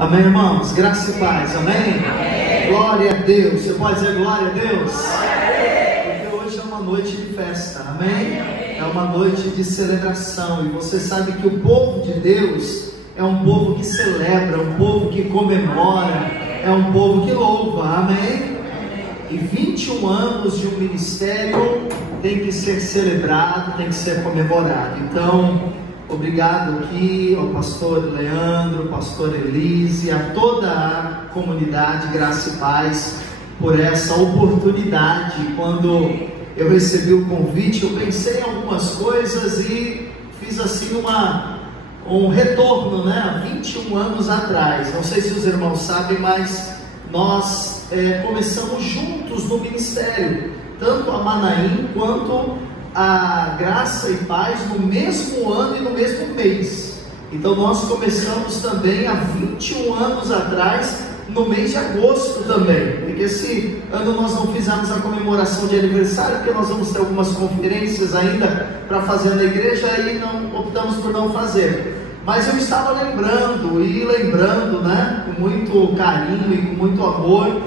Amém, irmãos? Graça e paz, amém? Amém? Glória a Deus. Você pode dizer glória a Deus? Porque hoje é uma noite de festa, amém? É uma noite de celebração. E você sabe que o povo de Deus é um povo que celebra, um povo que comemora, é um povo que louva, amém? E 21 anos de um ministério tem que ser celebrado, tem que ser comemorado. Então, obrigado aqui ao pastor Leandro, pastor Elise, a toda a comunidade Graça e Paz por essa oportunidade. Quando eu recebi o convite, eu pensei em algumas coisas e fiz assim um retorno, né? 21 anos atrás. Não sei se os irmãos sabem, mas nós começamos juntos no ministério, tanto a Manaim quanto a Graça e Paz, no mesmo ano e no mesmo mês. Então nós começamos também há 21 anos atrás, no mês de agosto também, porque esse ano nós não fizemos a comemoração de aniversário, porque nós vamos ter algumas conferências ainda para fazer na igreja e optamos por não fazer. Mas eu estava lembrando, né, com muito carinho e com muito amor,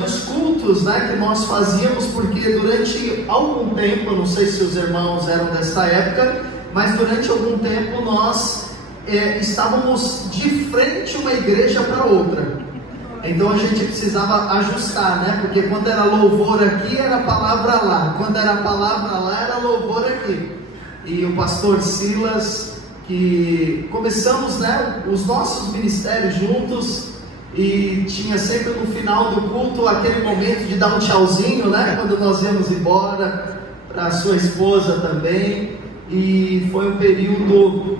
dos cultos, né, que nós fazíamos, porque durante algum tempo, eu não sei se os irmãos eram dessa época, mas durante algum tempo nós estávamos de frente uma igreja para outra. Então a gente precisava ajustar, né, porque quando era louvor aqui era palavra lá, quando era palavra lá era louvor aqui. E o pastor Silas, que começamos, né, os nossos ministérios juntos, e tinha sempre no final do culto aquele momento de dar um tchauzinho, né, quando nós íamos embora, para a sua esposa também. E foi um período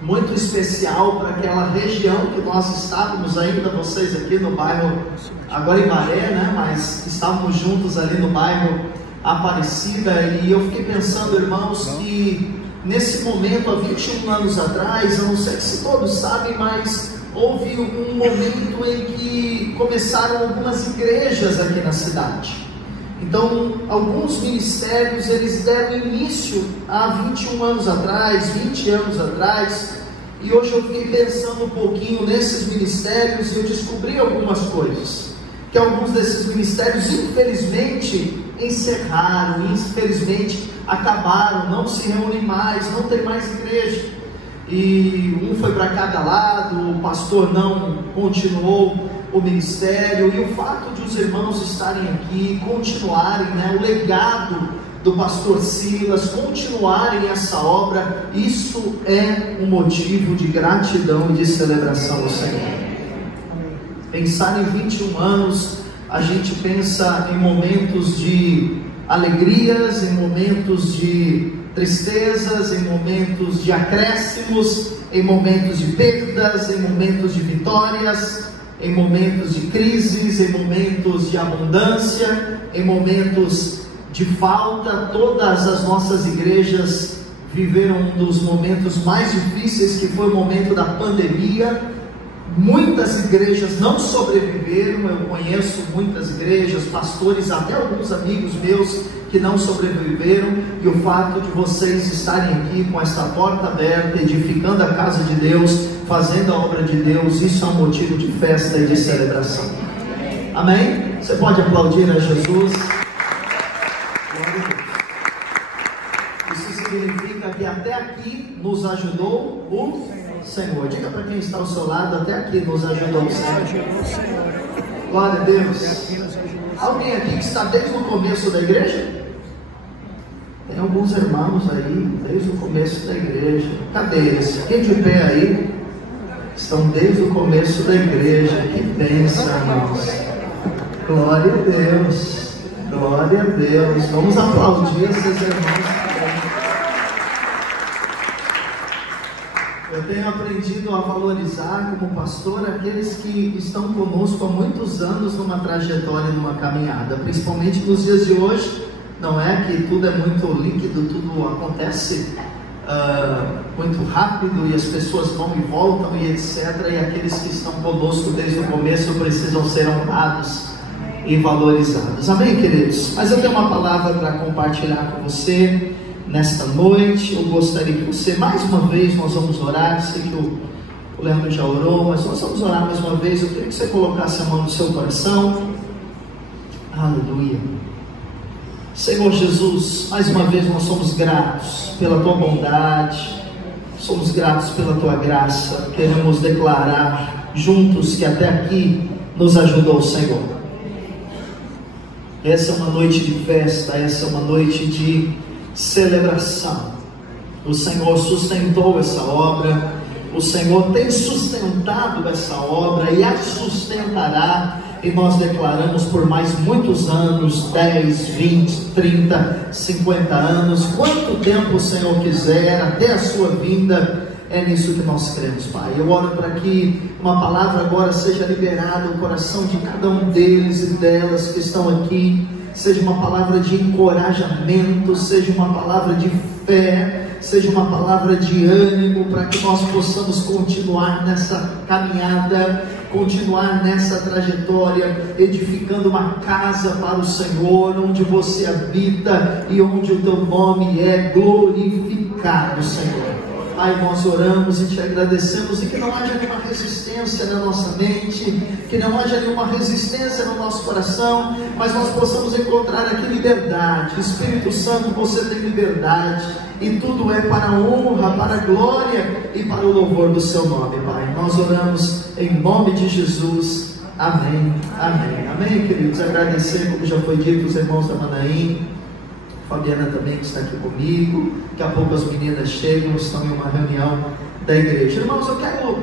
muito especial para aquela região que nós estávamos ainda, vocês aqui no bairro, agora em Maré, né, mas estávamos juntos ali no bairro Aparecida. E eu fiquei pensando, irmãos, que nesse momento, há 21 anos atrás, eu não sei se todos sabem, mas houve um momento em que começaram algumas igrejas aqui na cidade. Então, alguns ministérios, eles deram início há 21 anos atrás, 20 anos atrás, e hoje eu fiquei pensando um pouquinho nesses ministérios e eu descobri algumas coisas, que alguns desses ministérios, infelizmente, encerraram, infelizmente, acabaram, não se reúnem mais, não tem mais igreja. E um foi para cada lado, o pastor não continuou o ministério, e o fato de os irmãos estarem aqui, continuarem, né, o legado do pastor Silas, continuarem essa obra, isso é um motivo de gratidão e de celebração ao Senhor. Pensar em 21 anos, a gente pensa em momentos de alegrias, em momentos de tristezas, em momentos de acréscimos, em momentos de perdas, em momentos de vitórias, em momentos de crises, em momentos de abundância, em momentos de falta. Todas as nossas igrejas viveram um dos momentos mais difíceis, que foi o momento da pandemia. Muitas igrejas não sobreviveram, eu conheço muitas igrejas, pastores, até alguns amigos meus que não sobreviveram, e o fato de vocês estarem aqui com esta porta aberta, edificando a casa de Deus, fazendo a obra de Deus, isso é um motivo de festa e de celebração. Amém? Você pode aplaudir a Jesus? Isso significa que até aqui nos ajudou o Senhor. Diga para quem está ao seu lado: até aqui nos ajudou o Senhor. Glória a Deus. Alguém aqui que está desde o começo da igreja? Tem alguns irmãos aí desde o começo da igreja. Cadê eles? Fiquem de pé aí. Estão desde o começo da igreja. Que bênção, irmãos. Glória a Deus. Glória a Deus. Vamos aplaudir esses irmãos. Eu tenho aprendido a valorizar como pastor aqueles que estão conosco há muitos anos numa trajetória, numa caminhada, principalmente nos dias de hoje. Não é que tudo é muito líquido, tudo acontece muito rápido e as pessoas vão e voltam e etc. E aqueles que estão conosco desde o começo precisam ser honrados e valorizados. Amém, queridos? Mas eu tenho uma palavra para compartilhar com você nesta noite. Eu gostaria que você, mais uma vez, nós vamos orar. Sei que O Leandro já orou, mas nós vamos orar mais uma vez. Eu queria que você colocasse a mão no seu coração. Aleluia. Senhor Jesus, mais uma vez nós somos gratos pela tua bondade, somos gratos pela tua graça. Queremos declarar juntos que até aqui nos ajudou o Senhor. Essa é uma noite de festa, essa é uma noite de celebração. O Senhor sustentou essa obra, o Senhor tem sustentado essa obra e a sustentará, e nós declaramos por mais muitos anos, 10, 20, 30, 50 anos, quanto tempo o Senhor quiser, até a sua vinda. É nisso que nós cremos, Pai. Eu oro para que uma palavra agora seja liberada no coração de cada um deles e delas que estão aqui, seja uma palavra de encorajamento, seja uma palavra de fé, seja uma palavra de ânimo, para que nós possamos continuar nessa caminhada, continuar nessa trajetória, edificando uma casa para o Senhor, onde você habita e onde o teu nome é glorificado, Senhor. Pai, nós oramos e te agradecemos, e que não haja nenhuma resistência na nossa mente, que não haja nenhuma resistência no nosso coração, mas nós possamos encontrar aqui liberdade. Espírito Santo, você tem liberdade, e tudo é para a honra, para a glória e para o louvor do seu nome, Pai. Nós oramos em nome de Jesus. Amém, amém, amém, queridos. Agradecer, como já foi dito, os irmãos da Manaim, Fabiana também, que está aqui comigo. Daqui a pouco as meninas chegam, estão em uma reunião da igreja. Irmãos, eu quero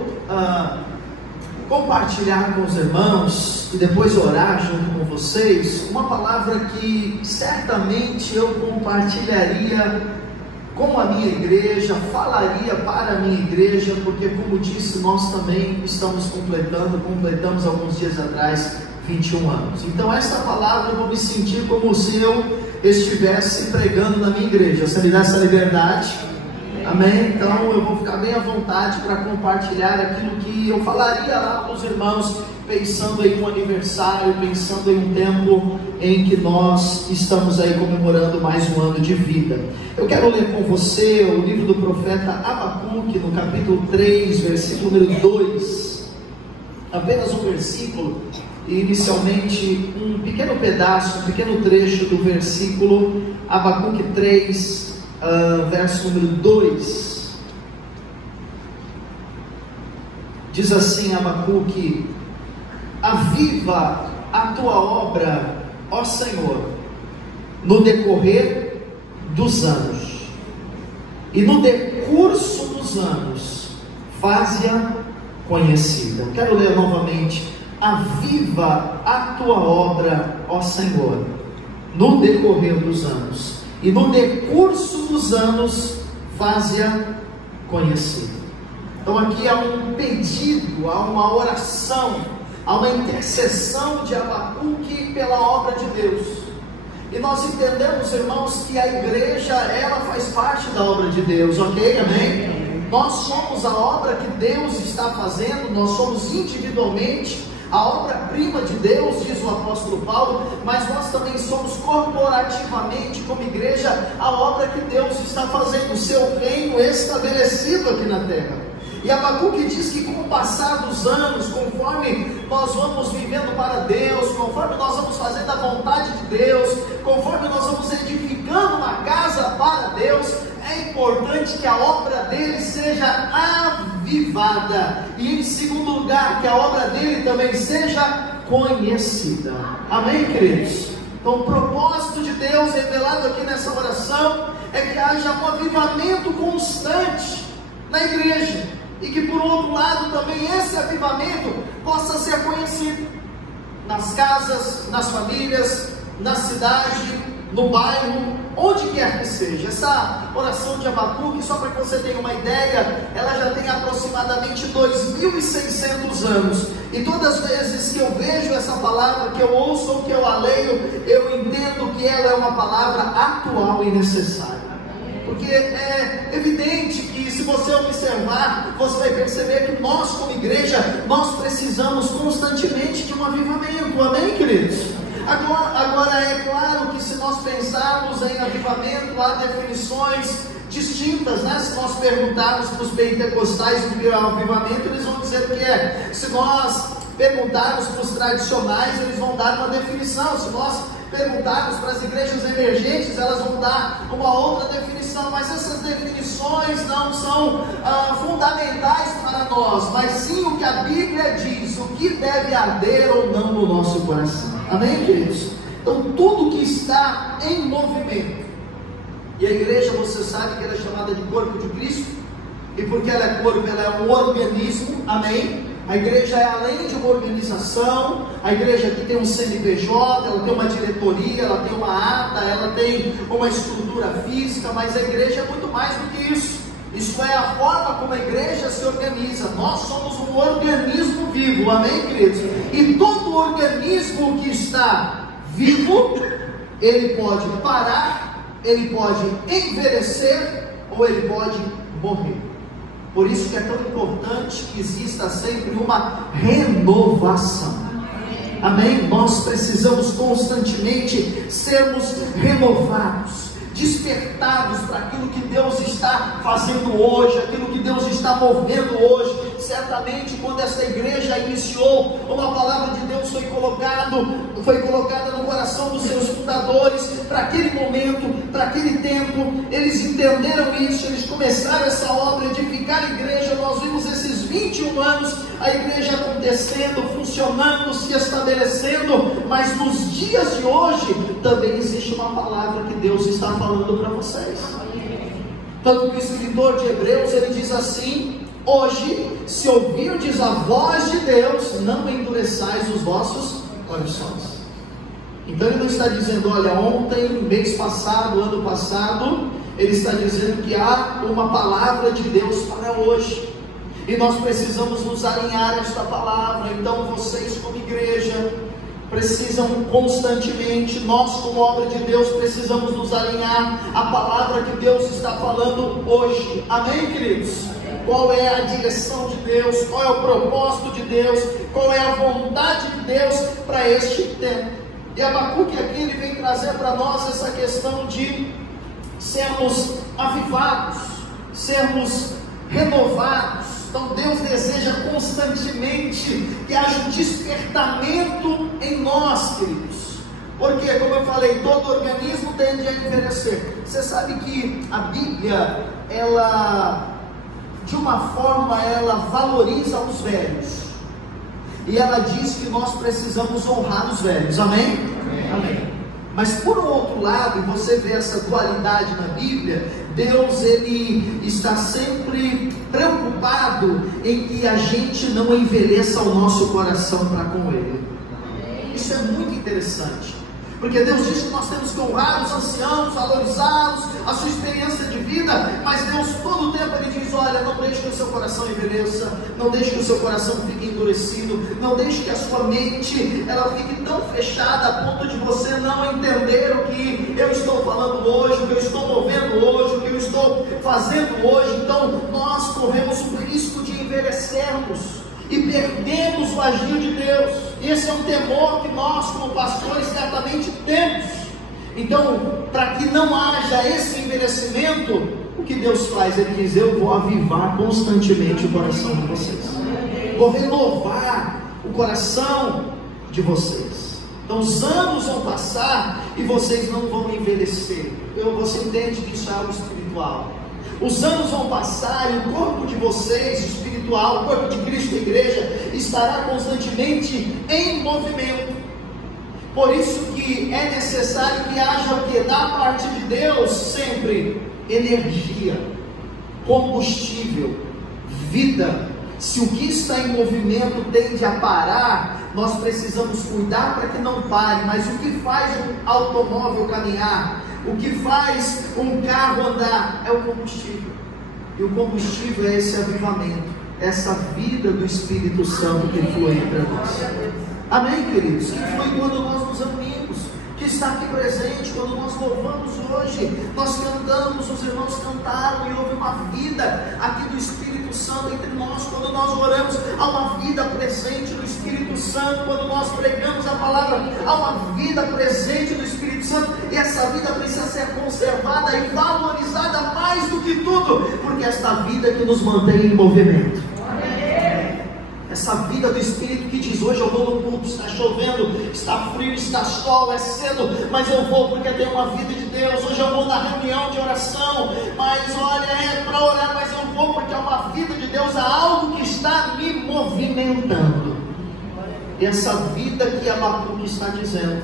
compartilhar com os irmãos e depois orar junto com vocês uma palavra que certamente eu compartilharia com a minha igreja, falaria para a minha igreja, porque, como disse, nós também completamos alguns dias atrás 21 anos. Então essa palavra eu vou me sentir como se eu estivesse pregando na minha igreja. Você me dá essa liberdade? Amém? Então eu vou ficar bem à vontade para compartilhar aquilo que eu falaria lá para os irmãos, pensando em um aniversário, pensando em um tempo em que nós estamos aí comemorando mais um ano de vida. Eu quero ler com você o livro do profeta Abacuque, no capítulo 3, versículo número 2. Apenas um versículo, e inicialmente um pequeno pedaço, um pequeno trecho do versículo Abacuque 3, verso número 2. Diz assim Abacuque: aviva a tua obra, ó Senhor, no decorrer dos anos, e no decurso dos anos faze-a conhecida. Eu quero ler novamente: aviva a tua obra, ó Senhor, no decorrer dos anos, e no decurso dos anos faze-a conhecida. Então aqui há um pedido, há uma oração, há uma intercessão de Abacuque pela obra de Deus. E nós entendemos, irmãos, que a igreja, ela faz parte da obra de Deus, ok? Amém? Nós somos a obra que Deus está fazendo, nós somos individualmente a obra-prima de Deus, diz o apóstolo Paulo, mas nós também somos corporativamente, como igreja, a obra que Deus está fazendo, o seu reino estabelecido aqui na terra. E Abacuque diz que com o passar dos anos, conforme nós vamos vivendo para Deus, conforme nós vamos fazendo a vontade de Deus, conforme nós vamos edificando uma casa para Deus, é importante que a obra dele seja avivada, e em segundo lugar, que a obra dele também seja conhecida. Amém, queridos? Então o propósito de Deus revelado aqui nessa oração é que haja um avivamento constante na igreja, e que por outro lado também esse avivamento possa ser conhecido nas casas, nas famílias, na cidade, no bairro, onde quer que seja. Essa oração de Abacuque, só para que você tenha uma ideia, ela já tem aproximadamente 2.600 anos, e todas as vezes que eu vejo essa palavra, que eu ouço ou que eu a leio, eu entendo que ela é uma palavra atual e necessária. Porque é evidente que, se você observar, você vai perceber que nós, como igreja, nós precisamos constantemente de um avivamento. Amém, queridos? Agora é claro que, se nós pensarmos em avivamento, há definições distintas, né? Se nós perguntarmos para os pentecostais do avivamento, eles vão dizer o que é. Se nós perguntarmos para os tradicionais, eles vão dar uma definição. Se nós perguntarmos para as igrejas emergentes, elas vão dar uma outra definição. Mas essas definições não são fundamentais para nós, mas sim o que a Bíblia diz, o que deve arder ou não no nosso coração. Amém, queridos? Então, tudo que está em movimento, e a igreja, você sabe que ela é chamada de corpo de Cristo, e porque ela é corpo, ela é um organismo, amém? A igreja é além de uma organização, a igreja aqui tem um CNPJ, ela tem uma diretoria, ela tem uma ata, ela tem uma estrutura física, mas a igreja é muito mais do que isso. Isso é a forma como a igreja se organiza. Nós somos um organismo vivo, amém, queridos? E todo organismo que está vivo, ele pode parar, ele pode envelhecer ou ele pode morrer. Por isso que é tão importante que exista sempre uma renovação. Amém? Nós precisamos constantemente sermos renovados, despertados para aquilo que Deus está fazendo hoje, aquilo que Deus está movendo hoje. Certamente, quando esta igreja iniciou, uma palavra de Deus foi colocada no coração dos seus fundadores, para aquele momento, para aquele tempo. Eles entenderam isso, eles começaram essa obra, edificar a igreja. Nós vimos esses 21 anos, a igreja acontecendo, funcionando, se estabelecendo, mas nos dias de hoje, também existe uma palavra que Deus está falando para vocês. Tanto que o escritor de Hebreus, ele diz assim: hoje, se ouvirdes a voz de Deus, não endureçais os vossos corações. Então ele não está dizendo, olha, ontem, mês passado, ano passado, ele está dizendo que há uma palavra de Deus para hoje, e nós precisamos nos alinhar a esta palavra. Então vocês como igreja precisam constantemente, nós como obra de Deus precisamos nos alinhar à palavra que Deus está falando hoje. Amém, queridos? Qual é a direção de Deus, qual é o propósito de Deus, qual é a vontade de Deus para este tempo. E Abacuque aqui, ele vem trazer para nós essa questão de sermos avivados, sermos renovados. Então Deus deseja constantemente que haja um despertamento em nós, queridos. Porque, como eu falei, todo organismo tende a envelhecer. Você sabe que a Bíblia, ela, de uma forma, ela valoriza os velhos, e ela diz que nós precisamos honrar os velhos, amém? Amém. Mas por um outro lado, e você vê essa dualidade na Bíblia, Deus, ele está sempre preocupado em que a gente não envelheça o nosso coração para com Ele. Isso é muito interessante, porque Deus diz que nós temos que honrar os anciãos, valorizá-los, a sua experiência de vida, mas Deus todo o tempo ele diz, olha, não deixe que o seu coração envelheça, não deixe que o seu coração fique endurecido, não deixe que a sua mente ela fique tão fechada a ponto de você não entender o que eu estou falando hoje, o que eu estou movendo hoje, o que eu estou fazendo hoje. Então nós corremos o risco de envelhecermos e perdemos o agir de Deus. Esse é um temor que nós como pastores certamente temos. Então, para que não haja esse envelhecimento, o que Deus faz? Ele diz, eu vou avivar constantemente o coração de vocês, vou renovar o coração de vocês. Então os anos vão passar e vocês não vão envelhecer. Você entende que isso é algo espiritual. Os anos vão passar e o corpo de vocês, espiritual, o corpo de Cristo, a igreja, estará constantemente em movimento. Por isso que é necessário que haja o que? Da parte de Deus, sempre energia, combustível, vida. Se o que está em movimento tende a parar, nós precisamos cuidar para que não pare. Mas o que faz um automóvel caminhar, o que faz um carro andar, é o combustível. E o combustível é esse avivamento, essa vida do Espírito Santo que flui entre nós. Amém, queridos? Que flui quando nós nos reunimos, que está aqui presente. Quando nós louvamos hoje, nós cantamos, os irmãos cantaram e houve uma vida aqui do Espírito Santo entre nós. Quando nós oramos, há uma vida presente do Espírito Santo. Quando nós pregamos a palavra, há uma vida presente do Espírito Santo, e essa vida precisa ser conservada e valorizada mais do que tudo, porque esta vida que nos mantém em movimento. Essa vida do Espírito que diz: hoje eu vou no culto, está chovendo, está frio, está sol, é cedo, mas eu vou porque tem uma vida de Deus. Hoje eu vou na reunião de oração, mas olha, é para orar, mas eu vou porque é uma vida de Deus, há algo que está me movimentando. E essa vida que Abacuque está dizendo,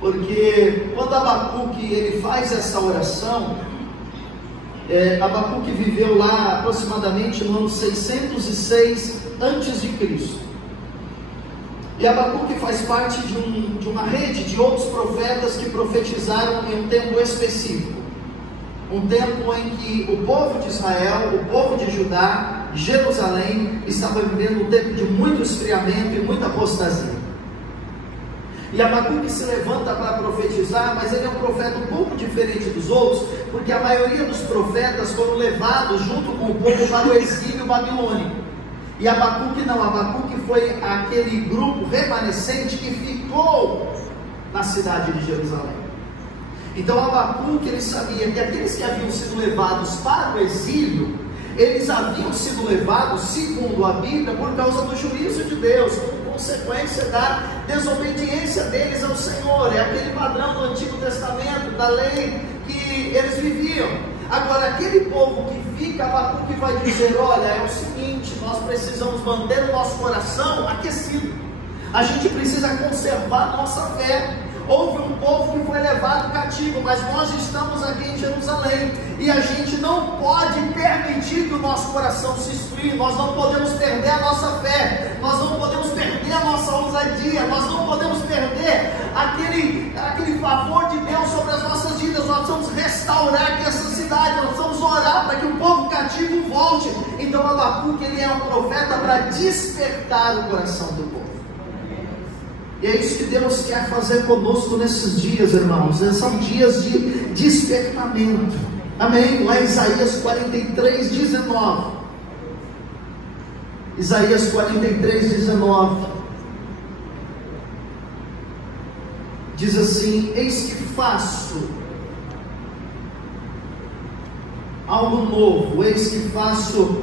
porque quando Abacuque ele faz essa oração, Abacuque viveu lá aproximadamente no ano 606 antes de Cristo. E Abacuque faz parte de uma rede de outros profetas que profetizaram em um tempo específico, um tempo em que o povo de Israel, o povo de Judá, Jerusalém, estava vivendo um tempo de muito esfriamento e muita apostasia. E Abacuque se levanta para profetizar, mas ele é um profeta um pouco diferente dos outros, porque a maioria dos profetas foram levados junto com o povo para o exílio babilônico. E Abacuque não, Abacuque foi aquele grupo remanescente que ficou na cidade de Jerusalém. Então Abacuque ele sabia que aqueles que haviam sido levados para o exílio, eles haviam sido levados, segundo a Bíblia, por causa do juízo de Deus, como consequência da desobediência deles ao Senhor. É aquele padrão do Antigo Testamento, da lei que eles viviam. Agora, aquele povo que fica, Abacuque vai dizer: olha, é o seguinte, nós precisamos manter o nosso coração aquecido, a gente precisa conservar a nossa fé. Houve um povo que foi levado cativo, mas nós estamos aqui em Jerusalém, e a gente não pode permitir que o nosso coração se esfrie. Nós não podemos perder a nossa fé, nós não podemos perder a nossa ousadia, nós não podemos perder aquele favor de Deus sobre as nossas vidas. Nós precisamos restaurar aqui essa cidade, nós precisamos orar para que o povo cativo volte. Então Abacuque ele é um profeta para despertar o coração do povo. E é isso que Deus quer fazer conosco nesses dias, irmãos. São dias de despertamento. Amém? Lá em Isaías 43, 19. Isaías 43, 19. Diz assim: eis que faço algo novo, eis que faço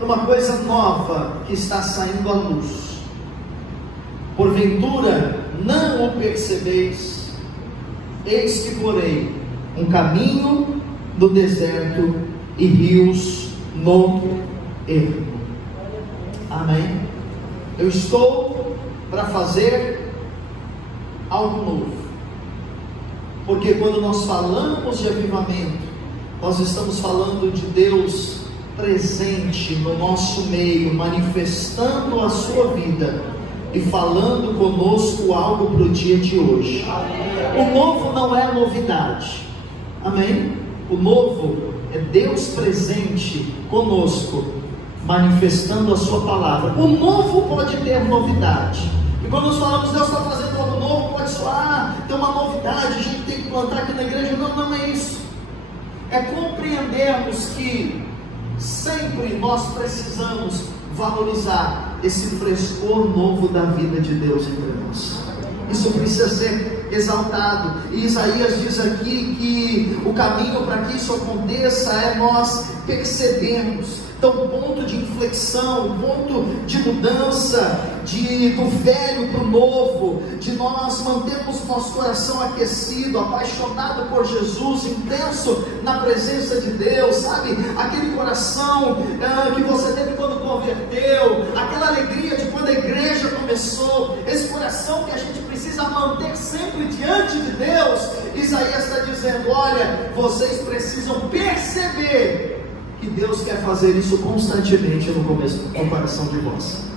uma coisa nova que está saindo à luz. Porventura não o percebeis? Eis que porei um caminho no deserto e rios no ermo. Amém? Eu estou para fazer algo novo, porque quando nós falamos de avivamento, nós estamos falando de Deus presente no nosso meio, manifestando a sua vida e falando conosco algo para o dia de hoje. O novo não é novidade, amém? O novo é Deus presente conosco, manifestando a sua palavra. O novo pode ter novidade, e quando nós falamos Deus está fazendo algo novo, pode soar, tem uma novidade, a gente tem que plantar aqui na igreja. Não é isso. É compreendermos que sempre nós precisamos valorizar esse frescor novo da vida de Deus entre nós. Isso precisa ser exaltado. E Isaías diz aqui que o caminho para que isso aconteça é nós percebermos. Então, o ponto de inflexão, o ponto de mudança, do velho para o novo, de nós mantermos o nosso coração aquecido, apaixonado por Jesus, intenso na presença de Deus, sabe? Aquele coração que você teve quando converteu, aquela alegria de quando a igreja começou, esse coração que a gente precisa manter sempre diante de Deus. Isaías está dizendo: olha, vocês precisam perceber que Deus quer fazer isso constantemente no coração de vós.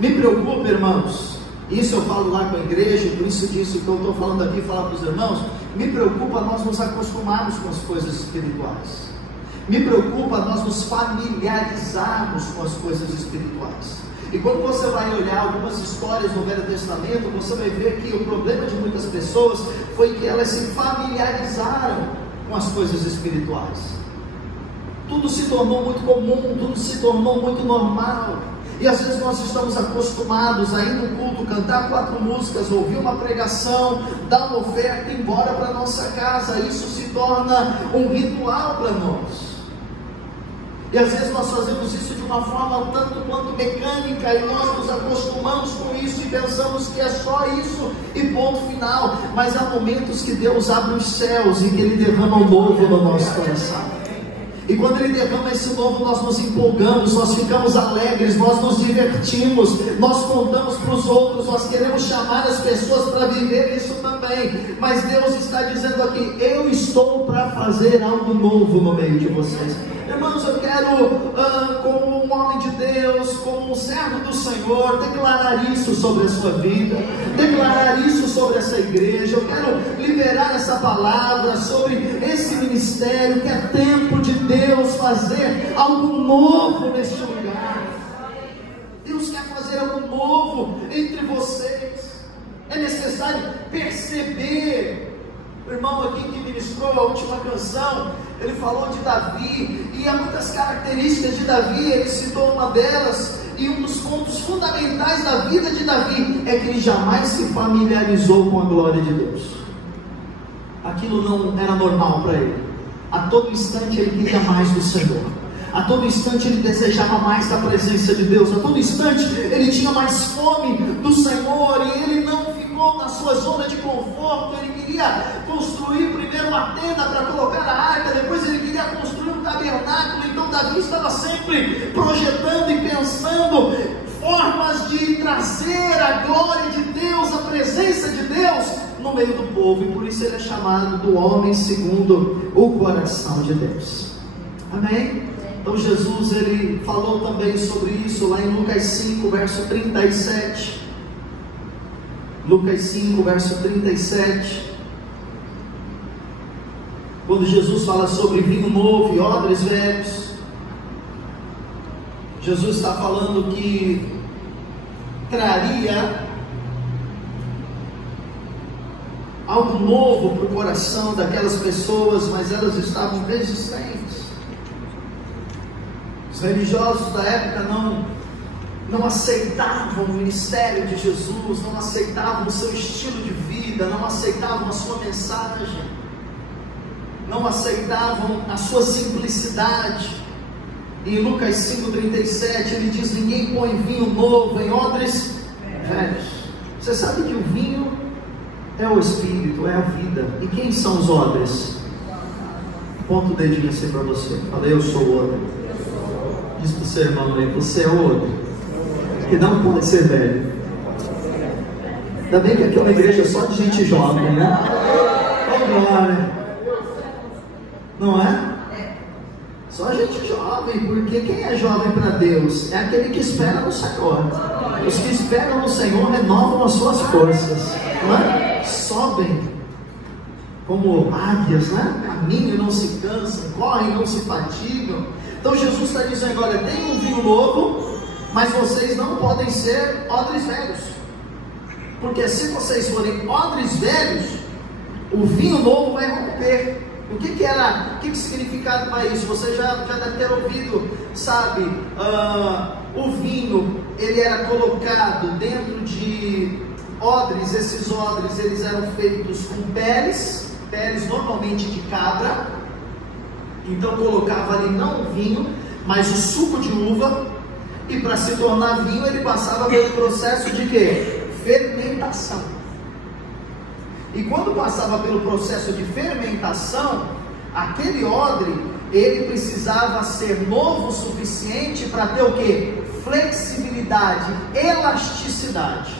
Me preocupa, irmãos, isso eu falo lá com a igreja, por isso disso que eu estou falando aqui, falar para os irmãos, me preocupa nós nos acostumarmos com as coisas espirituais. Me preocupa nós nos familiarizarmos com as coisas espirituais. E quando você vai olhar algumas histórias no Velho Testamento, você vai ver que o problema de muitas pessoas foi que elas se familiarizaram com as coisas espirituais. Tudo se tornou muito comum, tudo se tornou muito normal. E às vezes nós estamos acostumados a ir no culto, cantar 4 músicas, ouvir uma pregação, dar uma oferta e ir embora para nossa casa. Isso se torna um ritual para nós. E às vezes nós fazemos isso de uma forma um tanto quanto mecânica, e nós nos acostumamos com isso e pensamos que é só isso e ponto final. Mas há momentos que Deus abre os céus e que Ele derrama o novo no nosso coração. E quando Ele derrama esse novo, nós nos empolgamos, nós ficamos alegres, nós nos divertimos, nós contamos para os outros, nós queremos chamar as pessoas para viver isso também. Mas Deus está dizendo aqui: eu estou para fazer algo novo no meio de vocês. Irmãos, eu quero, como um homem de Deus, como um servo do Senhor, declarar isso sobre a sua vida, declarar isso sobre essa igreja. Eu quero liberar essa palavra sobre esse ministério, que é tempo de Deus fazer algo novo neste lugar. Deus quer fazer algo novo entre vocês. É necessário perceber. O irmão aqui que ministrou a última canção, ele falou de Davi, e há muitas características de Davi, ele citou uma delas, e um dos pontos fundamentais da vida de Davi é que ele jamais se familiarizou com a glória de Deus. Aquilo não era normal para ele. A todo instante ele queria mais do Senhor. A todo instante ele desejava mais da presença de Deus. A todo instante ele tinha mais fome do Senhor, e ele não ficou na sua zona de conforto. Ele queria construir primeiro uma tenda para colocar a arca, depois ele queria construir um tabernáculo. Então Davi estava sempre projetando e pensando formas de trazer a glória de Deus, a presença de Deus no meio do povo, e por isso ele é chamado do homem segundo o coração de Deus. Amém? Então Jesus, ele falou também sobre isso lá em Lucas 5, verso 37. Lucas 5, verso 37. Quando Jesus fala sobre vinho novo e odres velhos, Jesus está falando que traria algo novo para o coração daquelas pessoas, mas elas estavam resistentes. Os religiosos da época não aceitavam o ministério de Jesus, não aceitavam o seu estilo de vida, não aceitavam a sua mensagem, não aceitavam a sua simplicidade. E em Lucas 5,37 ele diz: ninguém põe vinho novo em odres velhos. Você sabe que o vinho é o Espírito, é a vida. E quem são os odres? Ponta o dedinho assim para você. Fala: eu sou o odre. Diz para o seu irmão aí: você é o odre, que não pode ser velho. Ainda bem que aqui é uma igreja só de gente jovem, né? Oh, glória! Não é? Só gente jovem, porque quem é jovem para Deus é aquele que espera no Senhor. Os que esperam no Senhor renovam as suas forças, não é? Sobem como águias, né? Caminham e não se cansam, correm e não se fatigam. Então Jesus está dizendo: olha, tem um vinho novo, mas vocês não podem ser odres velhos, porque se vocês forem odres velhos, o vinho novo vai romper. O que significava isso? Você já deve ter ouvido, sabe? O vinho, ele era colocado dentro de odres. Esses odres, eles eram feitos com peles normalmente de cabra. Então colocava ali não o vinho, mas o suco de uva, e para se tornar vinho ele passava pelo processo de quê? Fermentação. E quando passava pelo processo de fermentação, aquele odre, ele precisava ser novo o suficiente para ter o quê? Flexibilidade, elasticidade.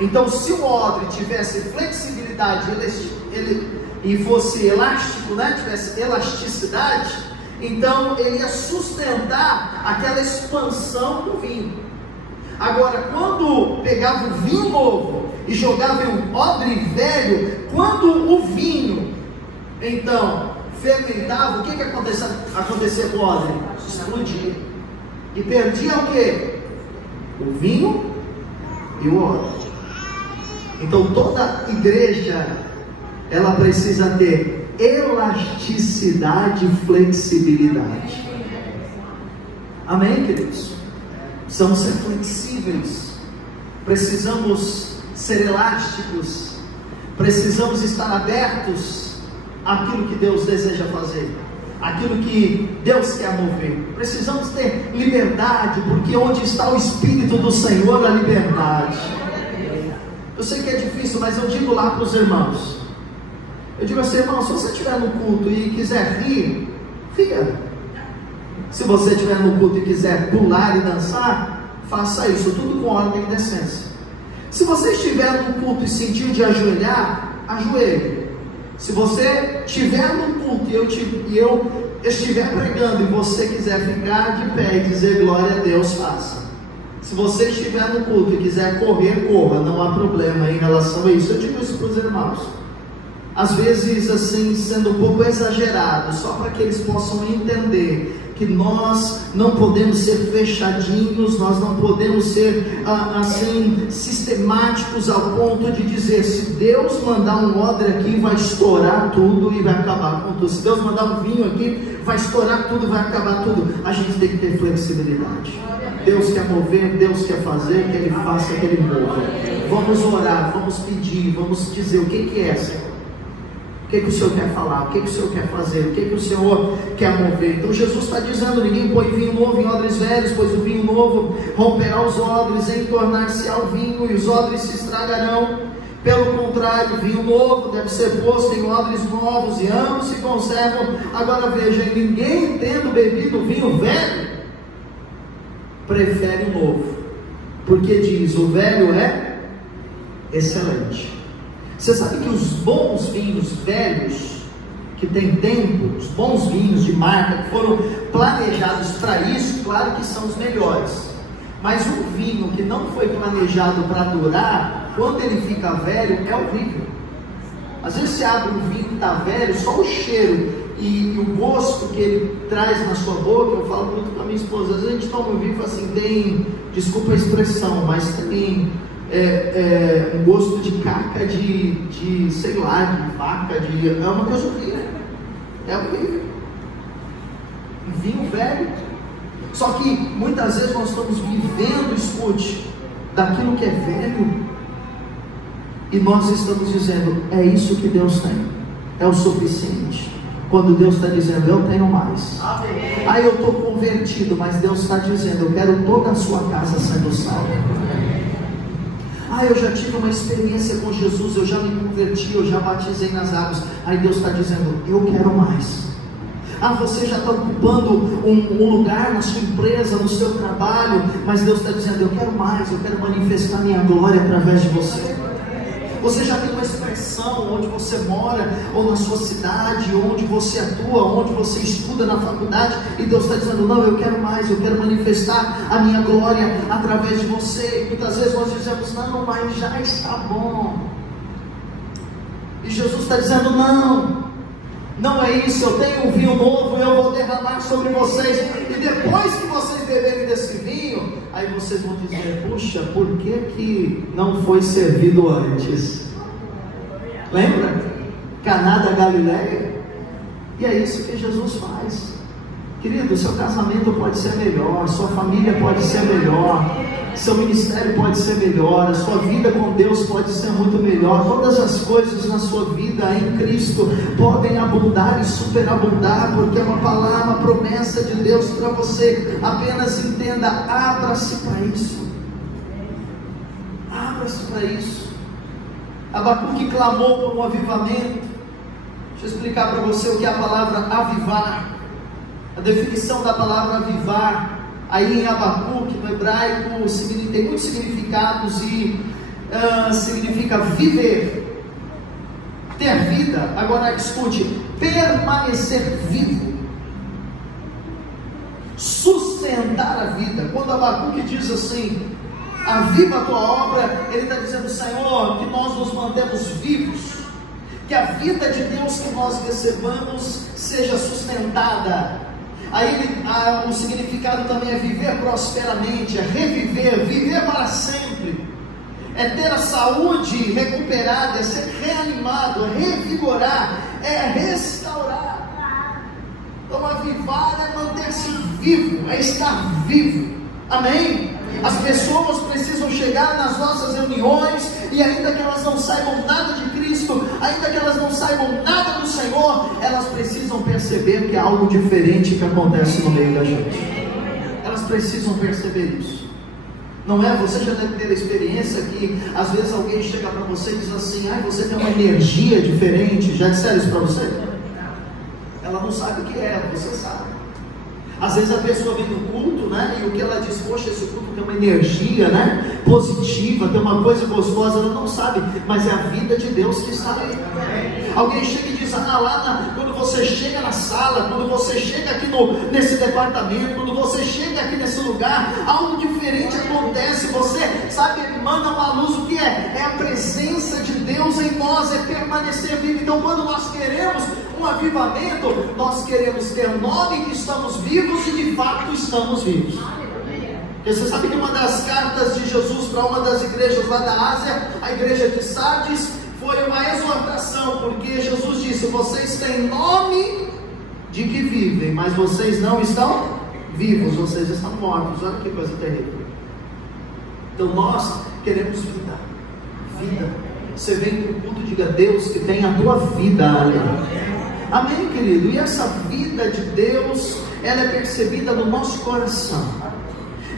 Então, se o odre tivesse flexibilidade e fosse elástico, né? Tivesse elasticidade, então ele ia sustentar aquela expansão do vinho. Agora, quando pegava o vinho novo e jogava em um odre velho, quando o vinho então fermentava, o que acontecia com o odre? Explodia. E perdia o quê? O vinho e o odre. Então toda igreja, ela precisa ter elasticidade e flexibilidade. Amém, queridos? Precisamos ser flexíveis, precisamos ser elásticos, precisamos estar abertos àquilo que Deus deseja fazer, aquilo que Deus quer mover. Precisamos ter liberdade, porque onde está o Espírito do Senhor, a liberdade. Eu sei que é difícil, mas eu digo lá para os irmãos, eu digo assim: irmão, se você estiver no culto e quiser rir, ria. Se você estiver no culto e quiser pular e dançar, faça isso, tudo com ordem e decência. Se você estiver no culto e sentir de ajoelhar, ajoelhe. Se você estiver no culto e eu estiver pregando e você quiser ficar de pé e dizer glória a Deus, faça. Se você estiver no culto e quiser correr, corra, não há problema em relação a isso. Eu digo isso para os irmãos, às vezes assim, sendo um pouco exagerado, só para que eles possam entender que nós não podemos ser fechadinhos, nós não podemos ser assim sistemáticos ao ponto de dizer: se Deus mandar um odre aqui, vai estourar tudo e vai acabar com tudo. Se Deus mandar um vinho aqui, vai estourar tudo, vai acabar tudo. A gente tem que ter flexibilidade. Deus quer mover, Deus quer fazer, que Ele faça, que Ele mova. Vamos orar, vamos pedir, vamos dizer: o que é, Senhor? O que o Senhor quer falar? O que o Senhor quer fazer? O que o Senhor quer mover? Então Jesus está dizendo: ninguém põe vinho novo em odres velhos, pois o vinho novo romperá os odres, em tornar-se ao vinho, e os odres se estragarão. Pelo contrário, vinho novo deve ser posto em odres novos, e ambos se conservam. Agora veja: ninguém, tendo bebido vinho velho, prefere o novo, porque diz: o velho é excelente. Você sabe que os bons vinhos velhos, que tem tempo, os bons vinhos de marca, que foram planejados para isso, claro que são os melhores. Mas um vinho que não foi planejado para durar, quando ele fica velho, é horrível. Às vezes você abre um vinho que está velho, só o cheiro e o gosto que ele traz na sua boca. Eu falo muito para minha esposa, às vezes a gente toma um vinho e fala assim, tem, desculpa a expressão, mas tem um gosto de caca de sei lá, de vaca, é uma coisa horrível. É horrível. Um vinho velho. Só que muitas vezes nós estamos vivendo, escute, daquilo que é velho, e nós estamos dizendo: é isso que Deus tem, é o suficiente. Quando Deus está dizendo: eu tenho mais. Aí eu estou convertido, mas Deus está dizendo: eu quero toda a sua casa sendo salva. Eu já tive uma experiência com Jesus, eu já me converti, eu já batizei nas águas. Aí Deus está dizendo: eu quero mais. Você já está ocupando um lugar na sua empresa, no seu trabalho, mas Deus está dizendo: eu quero mais, eu quero manifestar minha glória através de você. Você já tem uma expressão onde você mora, ou na sua cidade, onde você atua, onde você estuda na faculdade, e Deus está dizendo: não, eu quero mais, eu quero manifestar a minha glória através de você. E muitas vezes nós dizemos: não, mas já está bom. E Jesus está dizendo: não é isso, eu tenho um vinho novo, eu vou derramar sobre vocês, e depois que vocês beberem desse vinho, aí vocês vão dizer: puxa, por que não foi servido antes? Lembra? Caná da Galileia? E é isso que Jesus faz. Querido, seu casamento pode ser melhor, sua família pode ser melhor, seu ministério pode ser melhor, a sua vida com Deus pode ser muito melhor. Todas as coisas na sua vida em Cristo podem abundar e superabundar, porque é uma palavra, uma promessa de Deus para você. Apenas entenda, abra-se para isso. Abra-se para isso. Abacuque clamou por um avivamento. Deixa eu explicar para você o que é a palavra avivar. A definição da palavra avivar, aí em Abacuque, no hebraico, tem muitos significados e significa viver, ter vida. Agora escute: permanecer vivo, sustentar a vida. Quando Abacuque diz assim: aviva a tua obra, ele está dizendo: Senhor, que nós nos mantemos vivos, que a vida de Deus que nós recebamos seja sustentada. Aí o significado também é viver prosperamente, é reviver, viver para sempre, é ter a saúde recuperada, é ser reanimado, é revigorar, é restaurar. Então avivar é manter-se vivo, é estar vivo. Amém? As pessoas precisam chegar nas nossas reuniões e ainda que elas não saibam nada de Cristo, ainda que elas não saibam nada do Senhor, elas precisam perceber que há algo diferente que acontece no meio da gente. Elas precisam perceber isso. Não é? Você já deve ter a experiência que às vezes alguém chega para você e diz assim: ai, você tem uma energia diferente. Já disseram isso para você? Ela não sabe o que é, você sabe. Às vezes a pessoa vem no culto, né? E o que ela diz: poxa, esse culto tem uma energia, né? Positiva, tem uma coisa gostosa. Ela não sabe, mas é a vida de Deus que está ali. Alguém chega e diz: quando você chega na sala, quando você chega aqui nesse departamento, quando você chega aqui nesse lugar, algo diferente acontece. Você sabe, manda uma luz. O que é? É a presença de Deus em nós, é permanecer vivo. Então quando nós queremos um avivamento, nós queremos ter nome que estamos vivos e de fato estamos vivos. Você sabe que uma das cartas de Jesus para uma das igrejas lá da Ásia, a igreja de Sardes, foi uma exortação, porque Jesus disse: vocês têm nome de que vivem, mas vocês não estão vivos, vocês estão mortos. Olha que coisa terrível. Então nós queremos vida. Você vem para o culto e diga: Deus, que tem a tua vida, aleluia. Amém, querido? E essa vida de Deus, ela é percebida no nosso coração.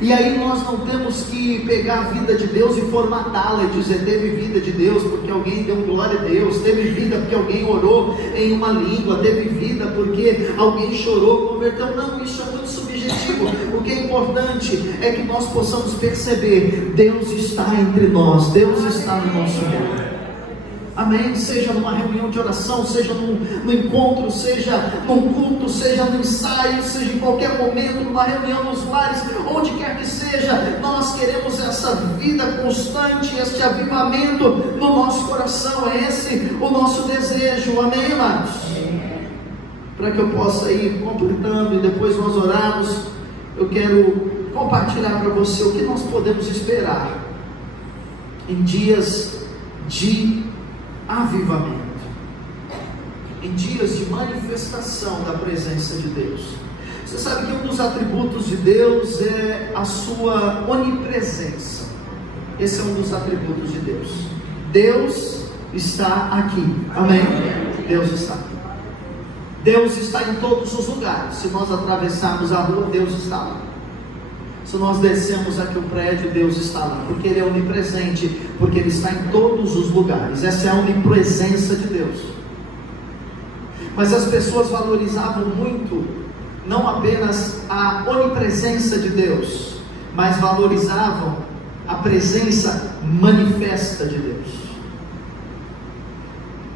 E aí nós não temos que pegar a vida de Deus e formatá-la e dizer: teve vida de Deus porque alguém deu glória a Deus, teve vida porque alguém orou em uma língua, teve vida porque alguém chorou, converteu. Não, isso é muito subjetivo. O que é importante é que nós possamos perceber: Deus está entre nós, Deus está no nosso meio. Amém? Seja numa reunião de oração, seja no encontro, seja num culto, seja no ensaio, seja em qualquer momento, numa reunião nos lares, onde quer que seja, nós queremos essa vida constante, este avivamento no nosso coração. É esse o nosso desejo. Amém, amados? Para que eu possa ir completando e depois nós orarmos, eu quero compartilhar para você o que nós podemos esperar em dias de avivamento, em dias de manifestação da presença de Deus. Você sabe que um dos atributos de Deus é a sua onipresença. Esse é um dos atributos de Deus. Deus está aqui. Amém? Deus está aqui. Deus está em todos os lugares. Se nós atravessarmos a rua, Deus está lá. Se nós descemos aqui o prédio, Deus está lá, porque Ele é onipresente, porque Ele está em todos os lugares. Essa é a onipresença de Deus. Mas as pessoas valorizavam muito, não apenas a onipresença de Deus, mas valorizavam a presença manifesta de Deus.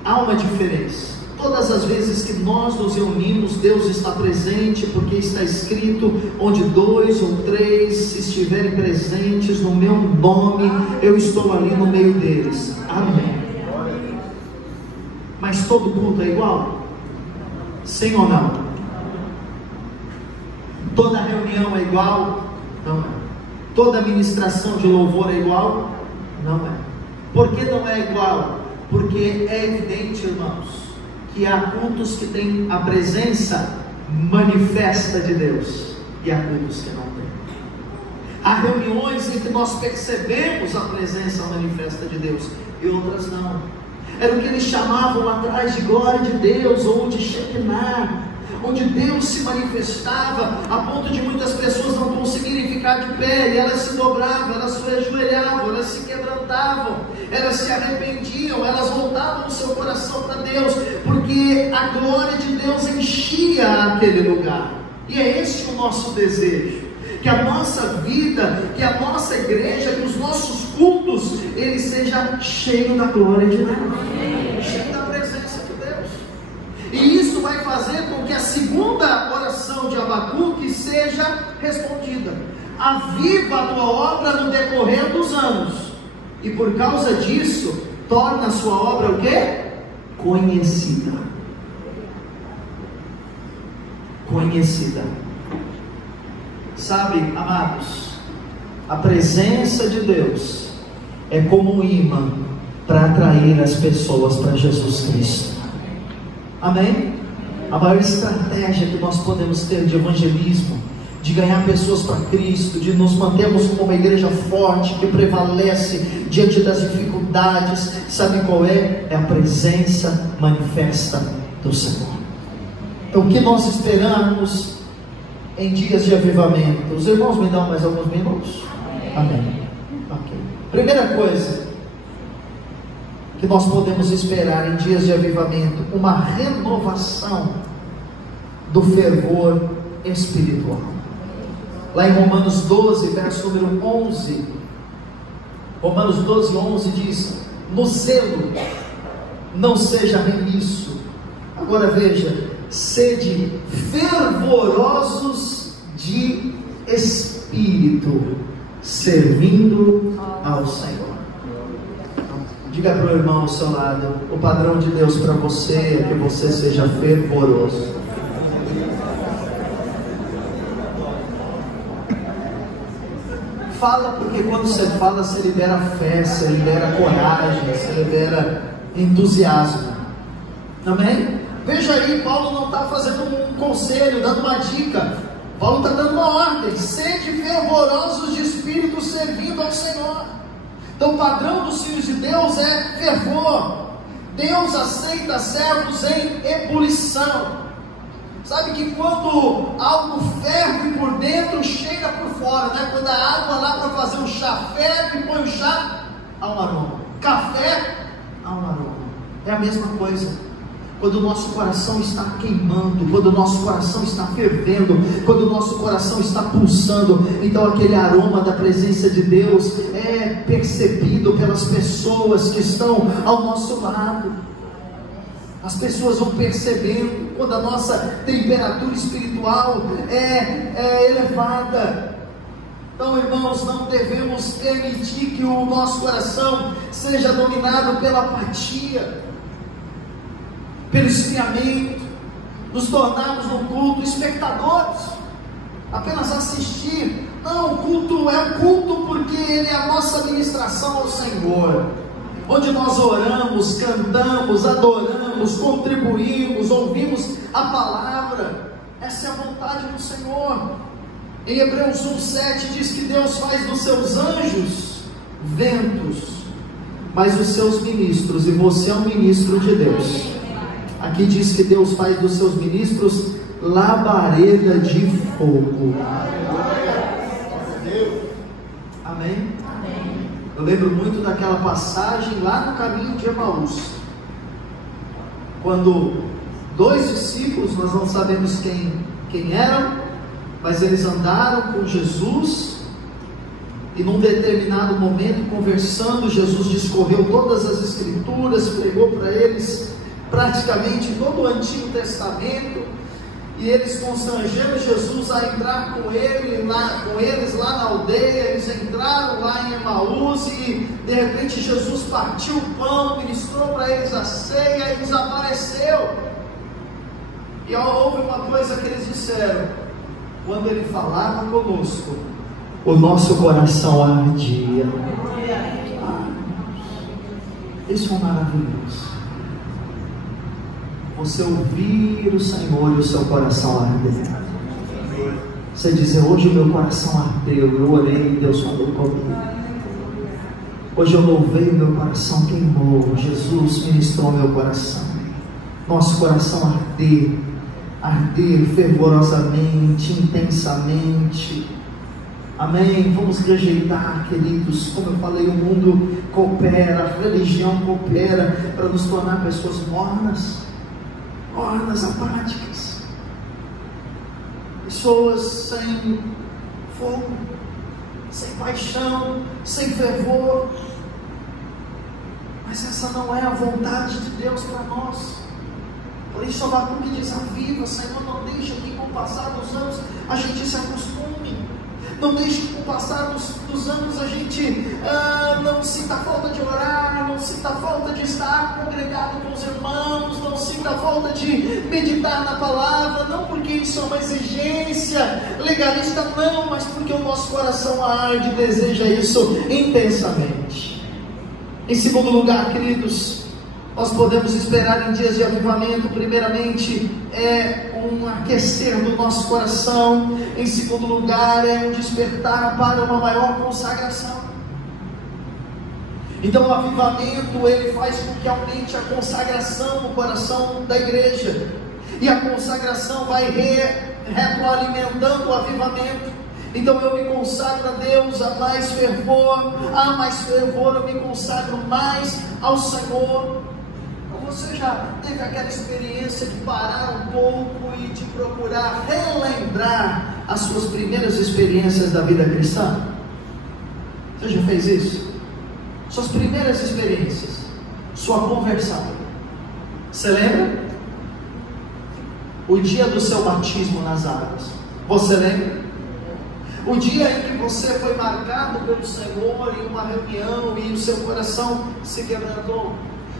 Há uma diferença. Todas as vezes que nós nos reunimos, Deus está presente, porque está escrito: onde 2 ou 3 estiverem presentes no meu nome, eu estou ali no meio deles. Amém. Mas todo culto é igual? Sim ou não? Toda reunião é igual? Não é. Toda ministração de louvor é igual? Não é. Por que não é igual? Porque é evidente, irmãos, que há cultos que têm a presença manifesta de Deus e há cultos que não têm. Há reuniões em que nós percebemos a presença manifesta de Deus e outras não. Era o que eles chamavam lá atrás de glória de Deus ou de Shekinah, onde Deus se manifestava a ponto de muitas pessoas não conseguirem ficar de pé, e elas se dobravam, elas se ajoelhavam, elas se quebrantavam, elas se arrependiam, elas voltavam o seu coração para Deus, porque a glória de Deus enchia aquele lugar. E é esse o nosso desejo, que a nossa vida, que a nossa igreja, que os nossos cultos, ele seja cheio da glória de Deus, cheio da presença de Deus. E isso vai fazer com que a segunda oração de Abacuque seja respondida: aviva a tua obra no decorrer dos anos, e por causa disso, torna a sua obra o quê? Conhecida. conhecida. Sabe, amados, a presença de Deus é como um imã para atrair as pessoas para Jesus Cristo. Amém? A maior estratégia que nós podemos ter de evangelismo, de ganhar pessoas para Cristo, de nos mantermos como uma igreja forte, que prevalece diante das dificuldades, sabe qual é? É a presença manifesta do Senhor. Então, o que nós esperamos em dias de avivamento? Os irmãos me dão mais alguns minutos? Amém. Ok. Primeira coisa que nós podemos esperar em dias de avivamento: uma renovação do fervor espiritual. Lá em Romanos 12, verso número 11, Romanos 12, 11 diz: no zelo não seja remisso. Agora veja: sede fervorosos de espírito, servindo ao Senhor. Diga para o irmão ao seu lado: o padrão de Deus para você é que você seja fervoroso. Fala, porque quando você fala, você libera fé, você libera coragem, você libera entusiasmo. Amém? Veja aí, Paulo não está fazendo um conselho, dando uma dica. Paulo está dando uma ordem: sede fervorosos de espírito, servindo ao Senhor. Então o padrão dos filhos de Deus é fervor. Deus aceita servos em ebulição. Sabe que quando algo ferve por dentro, cheira por fora, né? Quando a água lá para fazer o chá ferve e põe o chá, há um aroma. Café, há um aroma. É a mesma coisa. Quando o nosso coração está queimando, quando o nosso coração está fervendo, quando o nosso coração está pulsando, então aquele aroma da presença de Deus é percebido pelas pessoas que estão ao nosso lado. As pessoas vão percebendo quando a nossa temperatura espiritual é elevada. Então, irmãos, não devemos permitir que o nosso coração seja dominado pela apatia, pelo esfriamento, nos tornarmos no culto espectadores, apenas assistir. Não, o culto é o culto porque ele é a nossa ministração ao Senhor, onde nós oramos, cantamos, adoramos, contribuímos, ouvimos a palavra. Essa é a vontade do Senhor. Em Hebreus 1:7 diz que Deus faz dos seus anjos ventos, mas os seus ministros, e você é um ministro de Deus. Aqui diz que Deus faz dos seus ministros labareda de fogo. Amém? Eu lembro muito daquela passagem lá no caminho de Emaús, quando dois discípulos, nós não sabemos quem eram, mas eles andaram com Jesus, e num determinado momento, conversando, Jesus discorreu todas as escrituras, pregou para eles praticamente todo o Antigo Testamento, e eles constrangeram Jesus a entrar com eles lá na aldeia. Eles entraram lá em Emaús, e de repente Jesus partiu o pão, ministrou para eles a ceia e desapareceu. E houve uma coisa que eles disseram: quando ele falava conosco, o nosso coração ardia. Isso é maravilhoso. Você ouvir o Senhor e o seu coração arder. Você dizer: hoje o meu coração ardeu, eu orei e Deus falou comigo. Hoje eu louvei, o meu coração queimou, Jesus ministrou meu coração. Nosso coração arder fervorosamente, intensamente. Amém? Vamos rejeitar, queridos. Como eu falei, o mundo coopera, a religião coopera para nos tornar pessoas mornas, apáticas, pessoas sem fogo, sem paixão, sem fervor. Mas essa não é a vontade de Deus para nós. Por isso Abacuque diz: aviva, Senhor, não deixa que com o passar dos anos a gente se acostume. Não deixe que com o passar dos anos a gente não sinta falta de orar, não sinta falta de estar congregado com os irmãos, não sinta falta de meditar na palavra, não porque isso é uma exigência legalista, não, mas porque o nosso coração arde e deseja isso intensamente. Em segundo lugar, queridos, nós podemos esperar em dias de avivamento, primeiramente, um aquecer do nosso coração. Em segundo lugar, um despertar para uma maior consagração. Então o avivamento, ele faz com que aumente a consagração no coração da igreja, e a consagração vai retroalimentando o avivamento. Então eu me consagro a Deus, há mais fervor eu me consagro mais ao Senhor. Você já teve aquela experiência de parar um pouco e de procurar relembrar as suas primeiras experiências da vida cristã? Você já fez isso? Suas primeiras experiências, sua conversão. Você lembra? O dia do seu batismo nas águas. Você lembra? O dia em que você foi marcado pelo Senhor em uma reunião e o seu coração se quebrantou.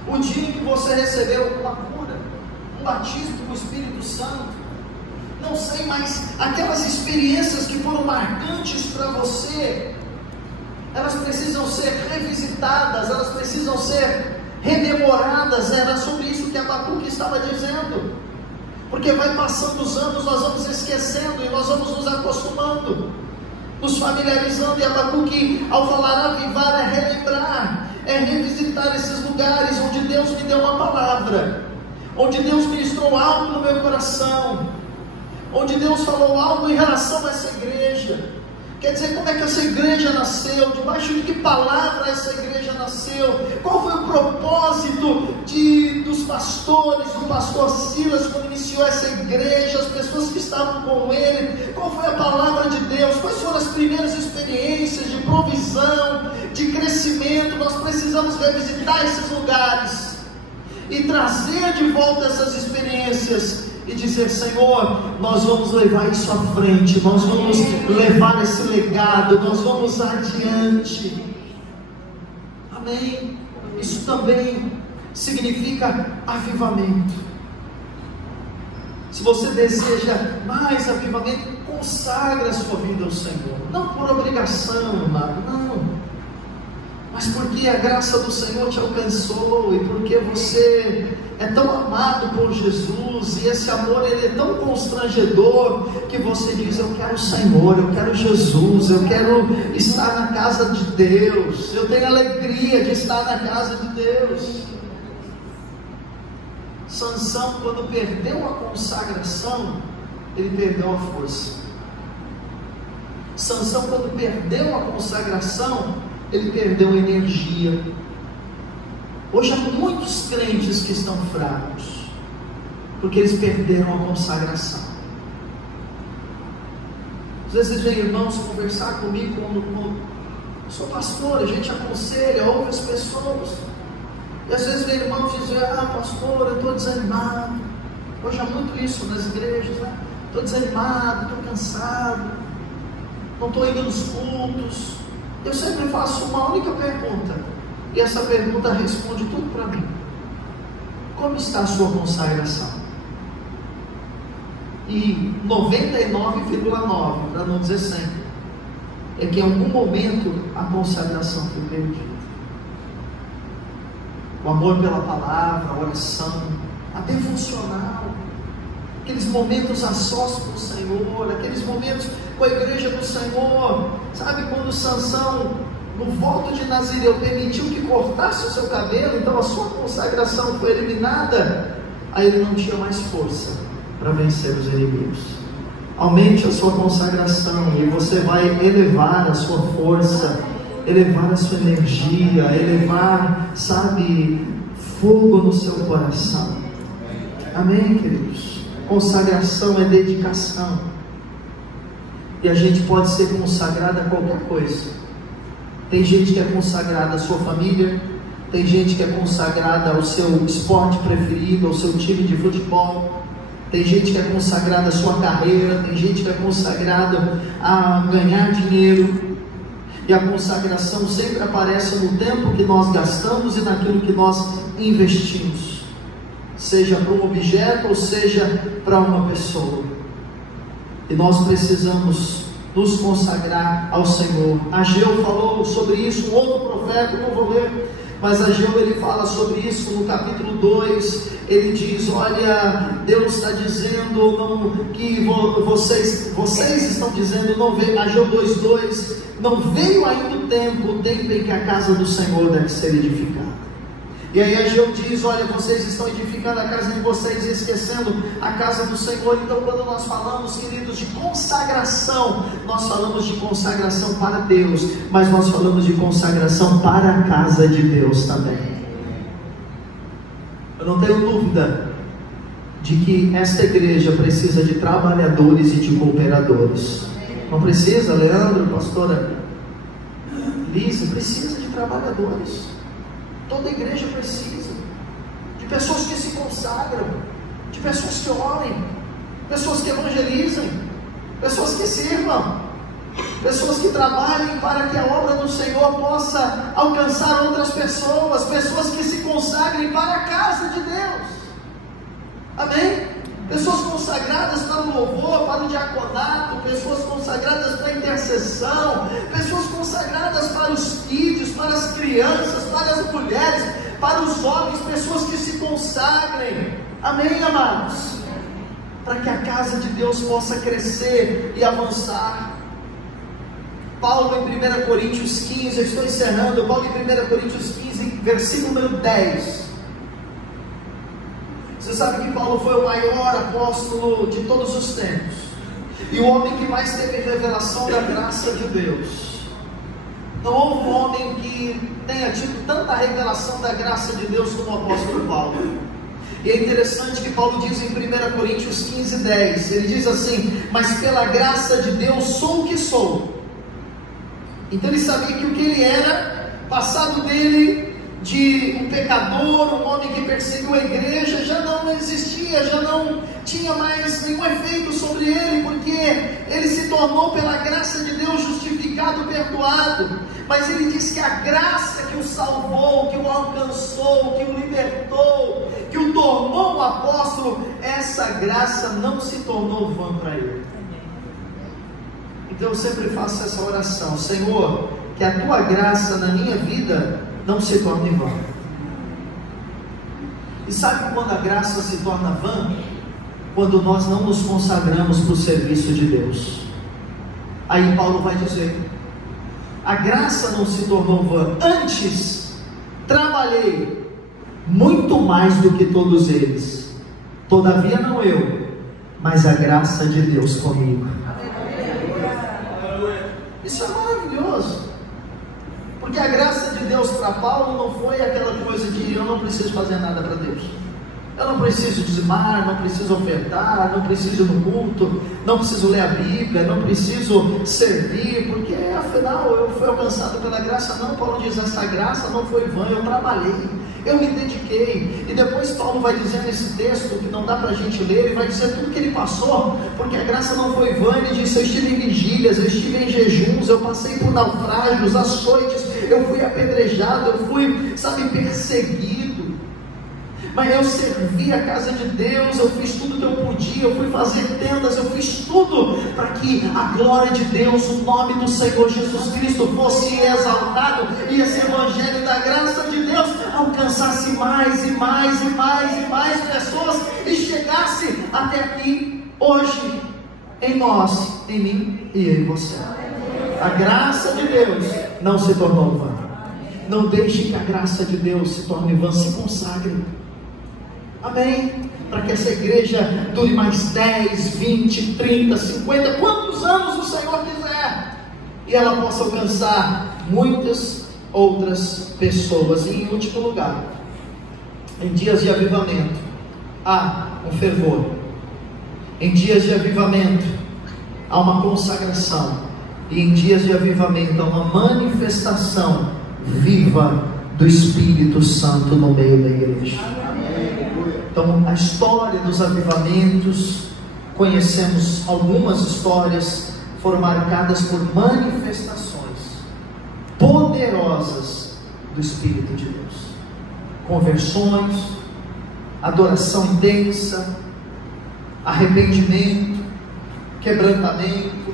O dia em que você recebeu uma cura, um batismo com o Espírito Santo. Não sei, mas aquelas experiências que foram marcantes para você, elas precisam ser revisitadas, elas precisam ser rememoradas. Era sobre isso que Abacuque estava dizendo. Porque vai passando os anos, nós vamos esquecendo e nós vamos nos acostumando, nos familiarizando. E Abacuque, ao falar avivar, é relembrar, é revisitar esses lugares onde Deus me deu uma palavra, onde Deus ministrou algo no meu coração, onde Deus falou algo em relação a essa igreja. Quer dizer, como é que essa igreja nasceu? Debaixo de que palavra essa igreja nasceu? Qual foi o propósito dos pastores, do pastor Silas, quando iniciou essa igreja, as pessoas que estavam com ele? Qual foi a palavra de Deus? Quais foram as primeiras experiências de provisão, de crescimento? Nós precisamos revisitar esses lugares e trazer de volta essas experiências e dizer: Senhor, nós vamos levar isso à frente, nós vamos levar esse legado, nós vamos adiante. Amém? Isso também significa avivamento. Se você deseja mais avivamento, consagre a sua vida ao Senhor, não por obrigação, amado, não, mas porque a graça do Senhor te alcançou, e porque você é tão amado por Jesus, e esse amor, ele é tão constrangedor, que você diz: eu quero o Senhor, eu quero Jesus, eu quero estar na casa de Deus, eu tenho alegria de estar na casa de Deus. Sansão, quando perdeu a consagração, ele perdeu a força. Sansão, quando perdeu a consagração, ele perdeu a energia. Hoje há muitos crentes que estão fracos, porque eles perderam a consagração. Às vezes vem irmãos conversar comigo, eu sou pastor, a gente aconselha, ouve as pessoas, e às vezes vem irmãos dizer: pastor, eu estou desanimado. Hoje há muito isso nas igrejas, né? Estou desanimado, estou cansado, não estou indo nos cultos. Eu sempre faço uma única pergunta, e essa pergunta responde tudo para mim: como está a sua consagração? E 99,9%, para não dizer 100%, é que em algum momento a consagração foi perdida. O amor pela palavra, a oração, a devocional, aqueles momentos a sós com o Senhor, aqueles momentos com a igreja do Senhor. Sabe quando Sansão, no voto de Nazireu, permitiu que cortasse o seu cabelo, então a sua consagração foi eliminada? Aí ele não tinha mais força para vencer os inimigos. Aumente a sua consagração e você vai elevar a sua força, elevar a sua energia, elevar, fogo no seu coração. Amém, queridos? Consagração é dedicação, e a gente pode ser consagrado a qualquer coisa. Tem gente que é consagrada à sua família, tem gente que é consagrada ao seu esporte preferido, ao seu time de futebol, Tem gente que é consagrada à sua carreira, tem gente que é consagrada a ganhar dinheiro. E a consagração sempre aparece no tempo que nós gastamos e naquilo que nós investimos, seja para um objeto ou seja para uma pessoa. E nós precisamos nos consagrar ao Senhor. Ageu falou sobre isso, um outro profeta, não vou ler, mas Ageu ele fala sobre isso no capítulo 2. Ele diz: olha, Deus está dizendo que vocês estão dizendo, não veio, Ageu 2:2, não veio ainda o tempo em que a casa do Senhor deve ser edificada. E aí Ageu diz: olha, vocês estão edificando a casa de vocês e esquecendo a casa do Senhor. Então, quando nós falamos, queridos, de consagração, nós falamos de consagração para Deus, mas nós falamos de consagração para a casa de Deus também. Eu não tenho dúvida de que esta igreja precisa de trabalhadores e de cooperadores. Não precisa, Leandro, pastora Lise, precisa de trabalhadores. Toda igreja precisa de pessoas que se consagram, de pessoas que orem, pessoas que evangelizem, pessoas que sirvam, pessoas que trabalhem para que a obra do Senhor possa alcançar outras pessoas, pessoas que se consagrem para a casa de Deus. Amém? Pessoas consagradas para o louvor, para o diaconato, pessoas consagradas para a intercessão, pessoas consagradas para os kids, para as crianças, para as mulheres, para os homens, pessoas que se consagrem. Amém, amados? Para que a casa de Deus possa crescer e avançar. Paulo em 1 Coríntios 15, eu estou encerrando, Paulo em 1 Coríntios 15, versículo número 10. Você sabe que Paulo foi o maior apóstolo de todos os tempos, e o homem que mais teve revelação da graça de Deus. Não houve um homem que tenha tido tanta revelação da graça de Deus como o apóstolo Paulo. E é interessante que Paulo diz em 1 Coríntios 15, 10, ele diz assim: mas pela graça de Deus sou o que sou. Então ele sabia que o que ele era, passado dele, de um pecador, um homem que perseguiu a igreja, já não existia, já não tinha mais nenhum efeito sobre ele, porque ele se tornou pela graça de Deus justificado, perdoado. Mas ele diz que a graça que o salvou, que o alcançou, que o libertou, que o tornou um apóstolo, essa graça não se tornou vã para ele. Então eu sempre faço essa oração: Senhor, que a tua graça na minha vida não se torne vã. E sabe quando a graça se torna vã? Quando nós não nos consagramos para o serviço de Deus. Aí Paulo vai dizer: a graça não se tornou vã, antes trabalhei muito mais do que todos eles, todavia não eu, mas a graça de Deus comigo. Isso é maravilhoso. Porque a graça de Deus para Paulo não foi aquela coisa de eu não preciso fazer nada para Deus, eu não preciso dizimar, não preciso ofertar, não preciso ir no culto, não preciso ler a Bíblia, não preciso servir, porque afinal eu fui alcançado pela graça. Não, Paulo diz: essa graça não foi vã, eu trabalhei, eu me dediquei. E depois Paulo vai dizer nesse texto, que não dá para a gente ler, ele vai dizer tudo que ele passou, porque a graça não foi vã. Ele diz: eu estive em vigílias, eu estive em jejuns, eu passei por naufrágios, açoites, eu fui apedrejado, eu fui, perseguido, mas eu servi a casa de Deus, eu fiz tudo que eu podia, eu fui fazer tendas, eu fiz tudo para que a glória de Deus, o nome do Senhor Jesus Cristo fosse exaltado, e esse evangelho da graça de Deus alcançasse mais e mais e mais e mais pessoas, e chegasse até aqui, hoje, em nós, em mim e em você. A graça de Deus não se tornou vã. Não deixe que a graça de Deus se torne vã. Se consagre. Amém? Para que essa igreja dure mais 10, 20, 30, 50, quantos anos o Senhor quiser, e ela possa alcançar muitas outras pessoas. E em último lugar, em dias de avivamento há um fervor. Em dias de avivamento há uma consagração. E em dias de avivamento há uma manifestação viva do Espírito Santo no meio da igreja. Amém. Então, a história dos avivamentos, conhecemos algumas histórias, foram marcadas por manifestações poderosas do Espírito de Deus. Conversões, adoração intensa, arrependimento, quebrantamento,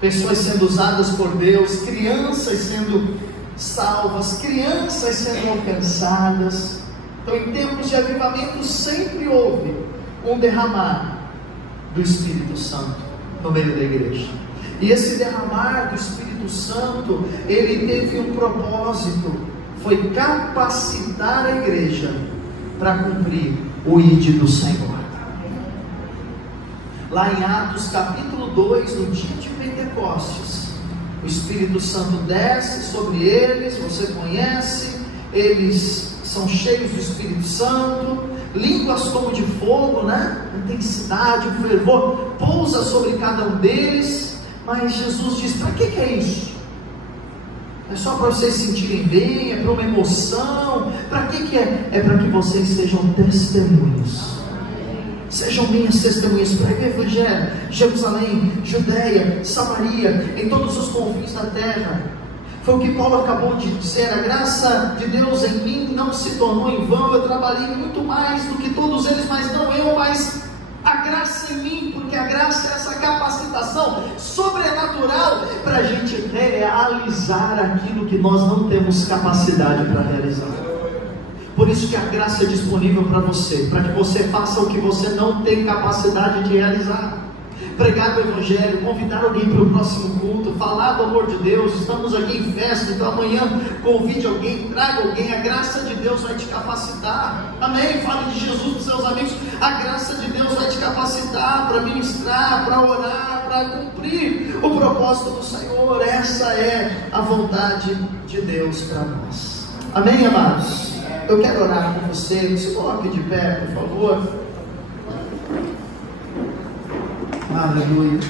pessoas sendo usadas por Deus, crianças sendo salvas, crianças sendo alcançadas. Então, em tempos de avivamento sempre houve um derramar do Espírito Santo no meio da igreja. E esse derramar do Espírito Santo, ele teve um propósito, foi capacitar a igreja para cumprir o ID do Senhor. Lá em Atos capítulo 2, no dia de Pentecostes, o Espírito Santo desce sobre eles, você conhece, eles são cheios do Espírito Santo, línguas como de fogo, né? Intensidade, fervor, pousa sobre cada um deles. Mas Jesus diz: para que é isso? É só para vocês sentirem bem? É para uma emoção? Para que é? É para que vocês sejam testemunhas. Sejam minhas testemunhas. Pregue o Evangelho, Jerusalém, Judeia, Samaria, em todos os confins da terra. Foi o que Paulo acabou de dizer: a graça de Deus em mim não se tornou em vão. Eu trabalhei muito mais do que todos eles, mas não eu, mas a graça em mim, porque a graça é essa capacitação sobrenatural para a gente realizar aquilo que nós não temos capacidade para realizar. Por isso que a graça é disponível para você, para que você faça o que você não tem capacidade de realizar. Pregar o Evangelho, convidar alguém para o próximo culto, falar do amor de Deus. Estamos aqui em festa, então amanhã convide alguém, traga alguém. A graça de Deus vai te capacitar. Amém? Fale de Jesus para os seus amigos. A graça de Deus vai te capacitar para ministrar, para orar, para cumprir o propósito do Senhor. Essa é a vontade de Deus para nós. Amém, amados? Eu quero orar com você. Se coloque de pé, por favor. Aleluia.